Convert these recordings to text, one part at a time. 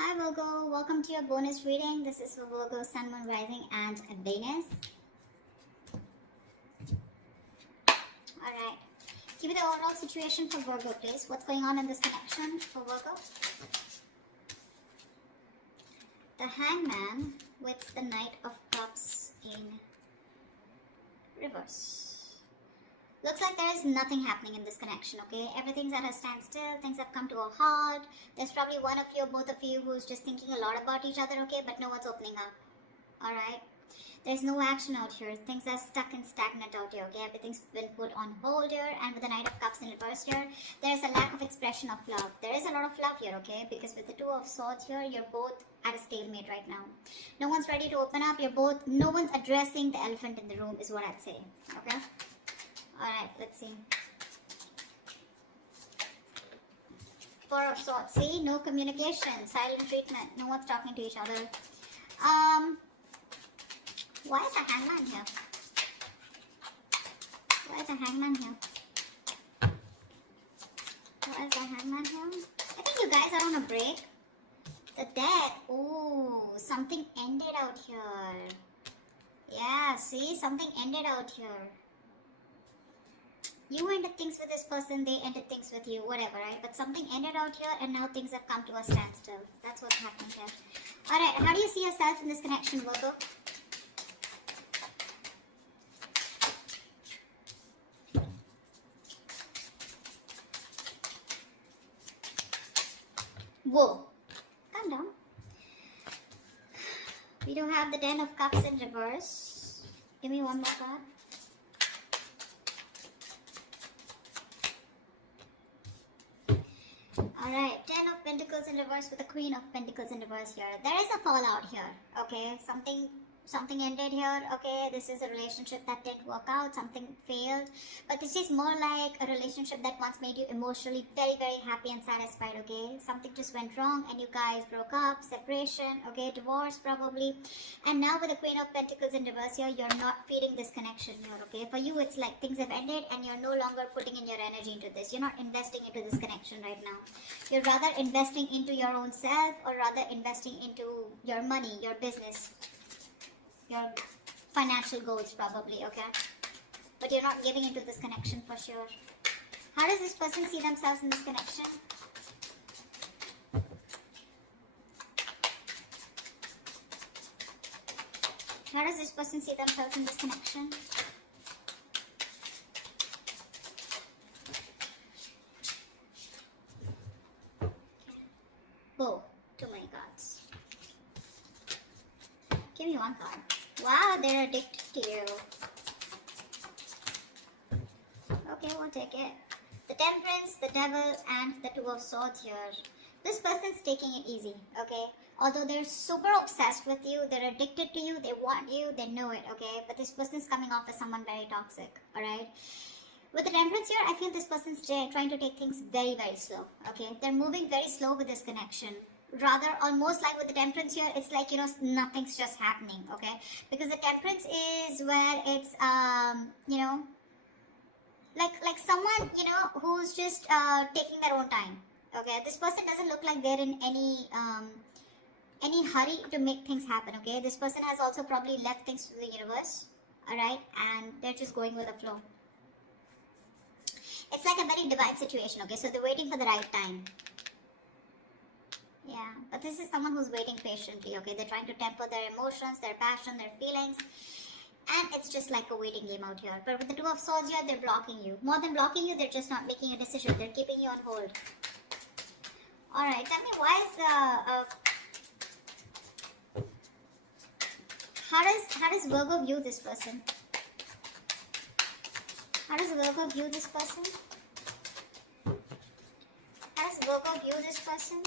Hi Virgo, welcome to your bonus reading. This is for Virgo, Sun, Moon, Rising and Venus. Alright, give me the overall situation for Virgo please. What's going on in this connection for Virgo? The Hangman with the Knight of Cups in reverse. Looks like there is nothing happening in this connection, okay? Everything's at a standstill. Things have come to a halt. There's probably one of you or both of you who's just thinking a lot about each other, okay? But no one's opening up, alright? There's no action out here. Things are stuck and stagnant out here, okay? Everything's been put on hold here. And with the Knight of Cups in reverse here, there's a lack of expression of love. There is a lot of love here, okay? Because with the Two of Swords here, you're both at a stalemate right now. No one's ready to open up. No one's addressing the elephant in the room is what I'd say, okay? Alright, let's see. Four of Swords. See, no communication, silent treatment. No one's talking to each other. Why is a hangman here? Why is a hangman here? Why is a hangman here? I think you guys are on a break. The death. Oh, something ended out here. Yeah, see, something ended out here. You ended things with this person, they ended things with you, whatever, right? But something ended out here and now things have come to a standstill. That's what's happening here. Alright, how do you see yourself in this connection, Virgo? Whoa. Calm down. We do have the Ten of Cups in reverse. Give me one more card. Alright, Ten of Pentacles in reverse with the Queen of Pentacles in reverse here. There is a fallout here, okay? Something ended here, okay? This is a relationship that didn't work out, something failed. But this is more like a relationship that once made you emotionally very, very happy and satisfied, okay? Something just went wrong and you guys broke up, separation, okay? Divorce probably. And now with the Queen of Pentacles in reverse here, you're not feeding this connection here, okay? For you, it's like things have ended and you're no longer putting in your energy into this. You're not investing into this connection right now. You're rather investing into your own self or rather investing into your money, your business, your financial goals probably, okay? But you're not giving into this connection for sure. How does this person see themselves in this connection? How does this person see themselves in this connection? Whoa, too many cards. Give me one card. Wow, they're addicted to you. Okay, we'll take it. The Temperance, the Devil, and the Two of Swords here. This person's taking it easy, okay? Although they're super obsessed with you, they're addicted to you, they want you, they know it, okay? But this person's coming off as someone very toxic, alright? With the Temperance here, I feel this person's trying to take things very, very slow, okay? They're moving very slow with this connection. Rather, almost like with the Temperance here, it's like, you know, nothing's just happening, okay? Because the Temperance is where it's, you know, like someone, you know, who's just taking their own time, okay? This person doesn't look like they're in any hurry to make things happen, okay? This person has also probably left things to the universe, alright? And they're just going with the flow. It's like a very divine situation, okay? So they're waiting for the right time. Yeah, but this is someone who's waiting patiently, okay? They're trying to temper their emotions, their passion, their feelings. And it's just like a waiting game out here. But with the Two of Swords here, they're blocking you. More than blocking you, they're just not making a decision. They're keeping you on hold. Alright, tell me why is the... How does Virgo view this person? How does Virgo view this person? How does Virgo view this person?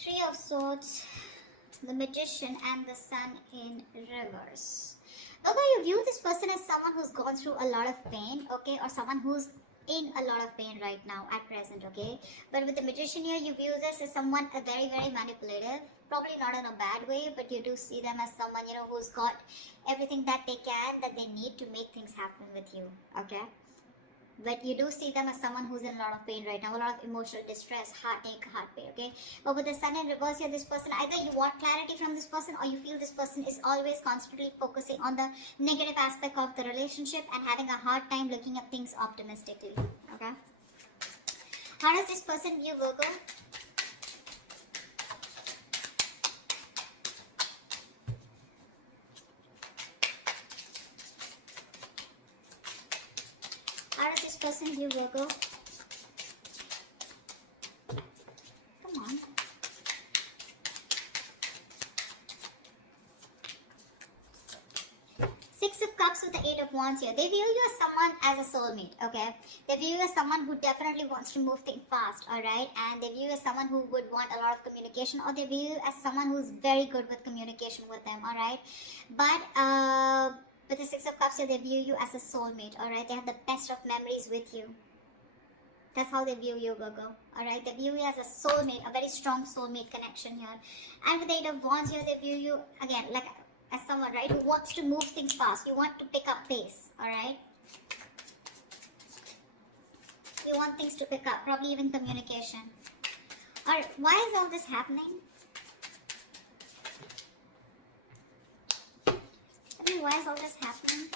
Three of Swords, the Magician, and the Sun in reverse. Although you view this person as someone who's gone through a lot of pain, okay, or someone who's in a lot of pain right now at present, okay? But with the Magician here, you view this as someone very, very manipulative. Probably not in a bad way, but you do see them as someone, you know, who's got everything that they can, that they need to make things happen with you, okay? But you do see them as someone who's in a lot of pain right now, a lot of emotional distress, heartache, heart pain, okay? But with the sun in reverse here, this person, either you want clarity from this person, or you feel this person is always constantly focusing on the negative aspect of the relationship and having a hard time looking at things optimistically, okay? How does this person view Virgo? How does this person view Virgo? Come on. Six of Cups with the Eight of Wands here. They view you as someone as a soulmate, okay? They view you as someone who definitely wants to move things fast, alright? And they view you as someone who would want a lot of communication, or they view you as someone who's very good with communication with them, alright? But, with the Six of Cups here, they view you as a soulmate, alright? They have the best of memories with you. That's how they view you, Virgo, alright? They view you as a soulmate, a very strong soulmate connection here. And with the Eight of Wands here, they view you, again, like as someone, right, who wants to move things fast. You want to pick up pace, alright? You want things to pick up, probably even communication. Alright, why is all this happening? Why is all this happening?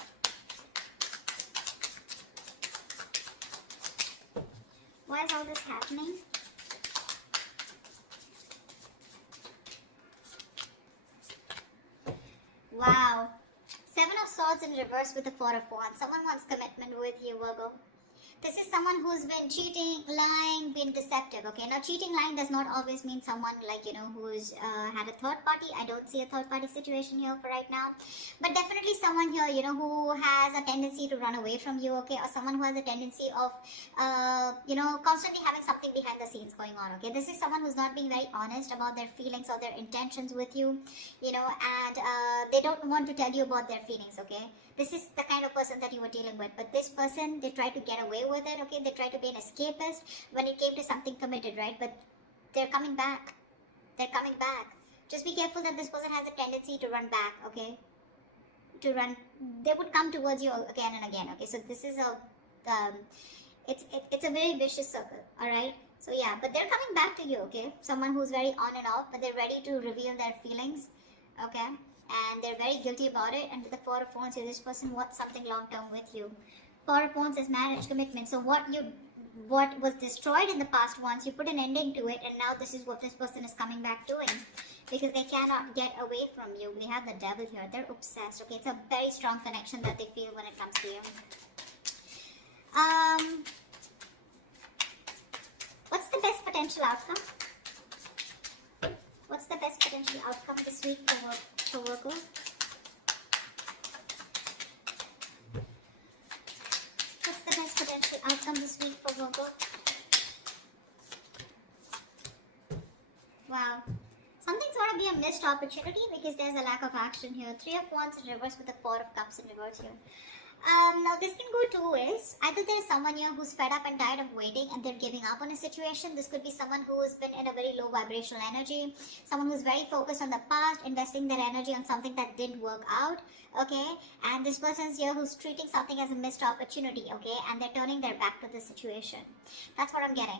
Why is all this happening? Wow. Seven of Swords in reverse with the Four of Wands. Someone wants commitment with you, Virgo. This is someone who's been cheating, lying, been deceptive, okay? Now, cheating, lying does not always mean someone like, who's had a third party. I don't see a third party situation here for right now. But definitely someone here, who has a tendency to run away from you, okay? Or someone who has a tendency of, constantly having something behind the scenes going on, okay? This is someone who's not being very honest about their feelings or their intentions with you, and they don't want to tell you about their feelings, okay? This is the kind of person that you were dealing with. But this person, they try to get away with it, okay? They try to be an escapist when it came to something committed, right? But they're coming back. They're coming back. Just be careful that this person has a tendency to run back, okay? They would come towards you again and again, okay? So this is it's a very vicious circle, alright? So yeah, but they're coming back to you, okay? Someone who's very on and off, but they're ready to reveal their feelings, okay? And they're very guilty about it. And with the Four of Wands here, this person wants something long-term with you. Four of Wands is marriage, commitment. So what was destroyed in the past once, you put an ending to it, and now this is what this person is coming back doing. Because they cannot get away from you. We have the Devil here. They're obsessed, okay? It's a very strong connection that they feel when it comes to you. What's the best potential outcome? What's the best potential outcome this week for Virgo? What's the best potential outcome this week for Virgo? Wow. Something's going to be a missed opportunity because there's a lack of action here. Three of Wands in reverse with the Four of Cups in reverse here. Now this can go two ways. Either there's someone here who's fed up and tired of waiting and they're giving up on a situation. This could be someone who has been in a very low vibrational energy. Someone who's very focused on the past, investing their energy on something that didn't work out. Okay, and this person's here who's treating something as a missed opportunity. Okay, and they're turning their back to the situation. That's what I'm getting.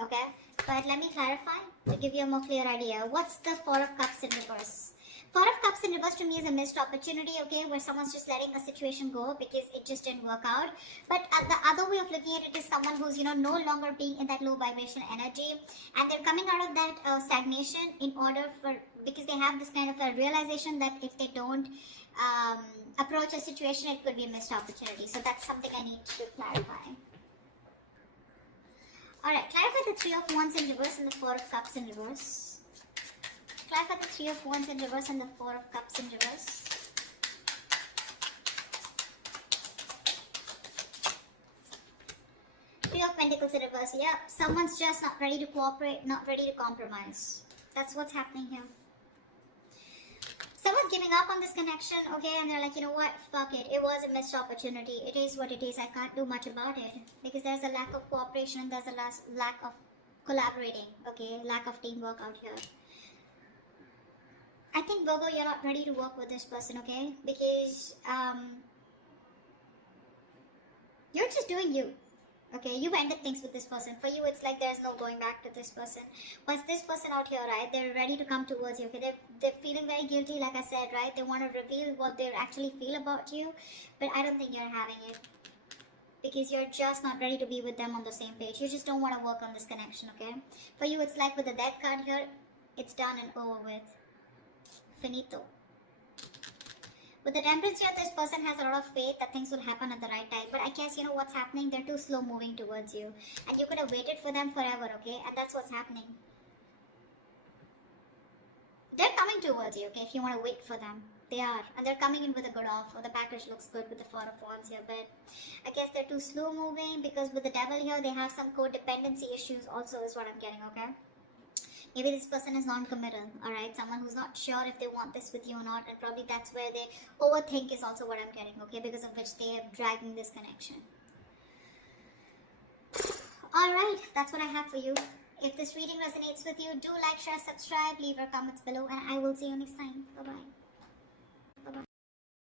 Okay, but let me clarify to give you a more clear idea. What's the Four of Cups in reverse? Four of Cups in reverse to me is a missed opportunity, okay, where someone's just letting a situation go because it just didn't work out. But the other way of looking at it is someone who's, no longer being in that low vibration energy, and they're coming out of that stagnation because they have this kind of a realization that if they don't approach a situation, it could be a missed opportunity. So that's something I need to clarify. Alright, clarify the Three of Wands in reverse and the Four of Cups in reverse. Clarify the Three of Wands in reverse and the Four of Cups in reverse. Three of Pentacles in reverse. Yeah, someone's just not ready to cooperate, not ready to compromise. That's what's happening here. Someone's giving up on this connection, okay, and they're like, you know what, fuck it. It was a missed opportunity. It is what it is. I can't do much about it. Because there's a lack of cooperation, there's a lack of collaborating, okay, lack of teamwork out here. I think, Virgo, you're not ready to work with this person, okay? Because you're just doing you. Okay, you've ended things with this person. For you, it's like there's no going back to this person. But this person out here, right, they're ready to come towards you. Okay, they're feeling very guilty, like I said, right? They want to reveal what they actually feel about you. But I don't think you're having it. Because you're just not ready to be with them on the same page. You just don't want to work on this connection, okay? For you, it's like with the death card here, it's done and over with. Finito. With the temperance here, this person has a lot of faith that things will happen at the right time. But I guess you know what's happening? They're too slow moving towards you. And you could have waited for them forever, okay? And that's what's happening. They're coming towards you, okay, if you want to wait for them. They are. And they're coming in with a good offer. The package looks good with the Four of Wands here. But I guess they're too slow moving because with the devil here, they have some codependency issues also is what I'm getting, okay? Maybe this person is non-committal, alright? Someone who's not sure if they want this with you or not. And probably that's where they overthink is also what I'm getting, okay? Because of which they are dragging this connection. Alright, that's what I have for you. If this reading resonates with you, do like, share, subscribe, leave your comments below, and I will see you next time. Bye-bye.